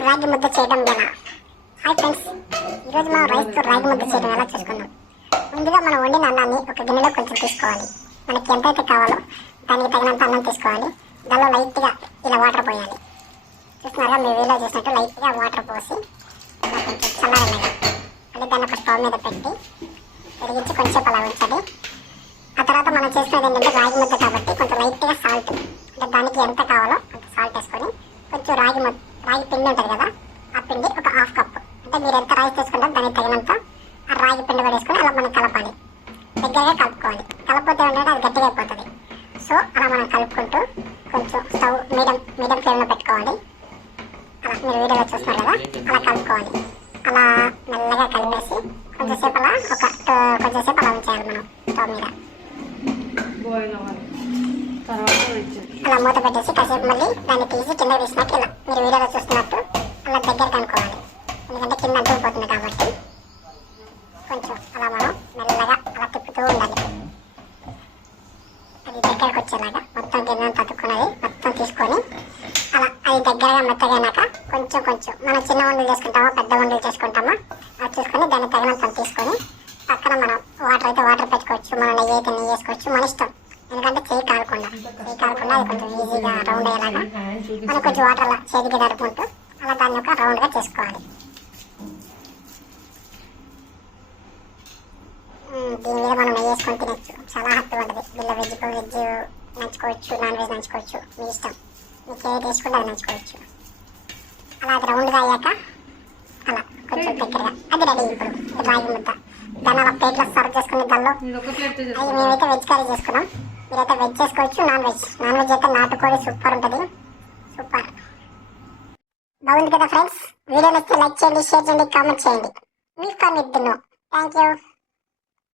రాగి ముద్ద చేయడం ఎలా? హాయ్ ఫ్రెండ్స్ ఈరోజు మనం రైస్తో రాగి ముద్ద చేయడం ఎలా చూసుకుందాం? ముందుగా మనం వండిన అన్నాన్ని ఒక గిన్నెలో కొంచెం తీసుకోవాలి. మనకి ఎంతైతే కావాలో దానికి తగినంత అన్నం తీసుకోవాలి. దానిలో లైట్గా ఇలా వాటర్ పోయాలి. చూస్తున్నారా మీ వీడియో చూసినట్టు లైట్గా వాటర్ పోసి ఇలా కొంచెం చల్లారన్నది మళ్ళీ దాన్ని ఒక స్టవ్ మీద పెట్టి పెరిగించి కొంచెంసేపు అలా ఉంచండి ఆ తర్వాత మనం చేసుకునేది ఏంటంటే రాగి ముద్ద కాబట్టి కొంచెం లైట్గా సాల్ట్ అంటే దానికి ఎంత కావాలో అంత సాల్ట్ వేసుకొని కొంచెం రాగి ముద్ద రాగి పిండి ఉంటుంది కదా ఆ పిండి ఒక హాఫ్ కప్ అంటే మీరు ఎంత రైస్ తీసుకుంటారో దానికి తగినంత ఆ రాగి పిండి కూడా వేసుకొని అలా మనం కలపాలి. దగ్గరగా కలుపుకోవాలి. కలపకపోతే ఏంటంటే అది గట్టిగా అయిపోతుంది. సో అలా మనం కలుపుకుంటూ కొంచెం స్టవ్ మీడియం మీడియం ఫ్లేమ్లో పెట్టుకోవాలి. అలా మీరు వీడియోలో చూస్తున్నారు కదా అలా కలుపుకోవాలి. అలా మెల్లగా కలిపేసి కొంచెంసేపు అలా ఒక కొంచెంసేపు అలా ఉంచేయాలి మనం స్టవ్ మీద. అలా మూత పెట్టేసి కాసేపు మళ్ళీ దాన్ని తీసి కింద వేసినట్టు ఇలా మీరు వీడియోలో చూస్తున్నట్టు అలా దగ్గర కనుక్కోవాలి. ఎందుకంటే కింద అంటుకుపోతుంది కాబట్టి కొంచెం అలా మనం మెల్లగా అలా తిప్పుతూ ఉండాలి. అది దగ్గరకు వచ్చేలాగా మొత్తం కింద తట్టుకున్నది మొత్తం తీసుకొని అలా అది దగ్గరగా మెత్తగైనాక కొంచెం కొంచెం మనం చిన్న వండలు చేసుకుంటామా పెద్ద వండలు చేసుకుంటామా అది చూసుకొని దాన్ని తగినంత తీసుకొని పక్కన మనం వాటర్ అయితే వాటర్ పెట్టుకోవచ్చు మనం నెయ్యి అయితే నెయ్యి వేసుకోవచ్చు మన ఇష్టం. ఎందుకంటే చేయి కారకుండా చేయి కారకుండా అది కొంచెం ఈజీగా రౌండ్ అయ్యేలాగా మనం కొంచెం వాటర్ అలా చేతికి జరుపుకుంటూ అలా దాన్ని ఒక రౌండ్గా చేసుకోవాలి. దీని మీద మనం వేసుకొని తినచ్చు. చాలా హ్యాపీగా ఉంటుంది. దీనిలో వెజ్ వెజ్ నంచుకోవచ్చు నాన్ వెజ్ నంచుకోవచ్చు. మీ ఇష్టం. మీకు ఏది తీసుకుంటే అది నంచుకోవచ్చు. అలా అది రౌండ్గా అయ్యాక అలా కొంచెం దగ్గరగా. అది రెడీ ఇప్పుడు. రాగి ముద్ద. దాన్ని అలా ప్లేట్లో సర్వ్ చేసుకుని దానిలో అది మేమైతే వెజ్ కర్రీ చేసుకున్నాం. మీరైతే వెజ్ చేసుకోవచ్చు నాన్ వెజ్ నాన్ వెజ్ అయితే నాటుకోడి సూపర్ ఉంటుంది. సూపర్ బాగుంది కదా ఫ్రెండ్స్ వీడియో నచ్చితే లైక్ చేయండి షేర్ చేయండి కామెంట్ చేయండి. మీ ఫన్ ఇద్దును థ్యాంక్ యూ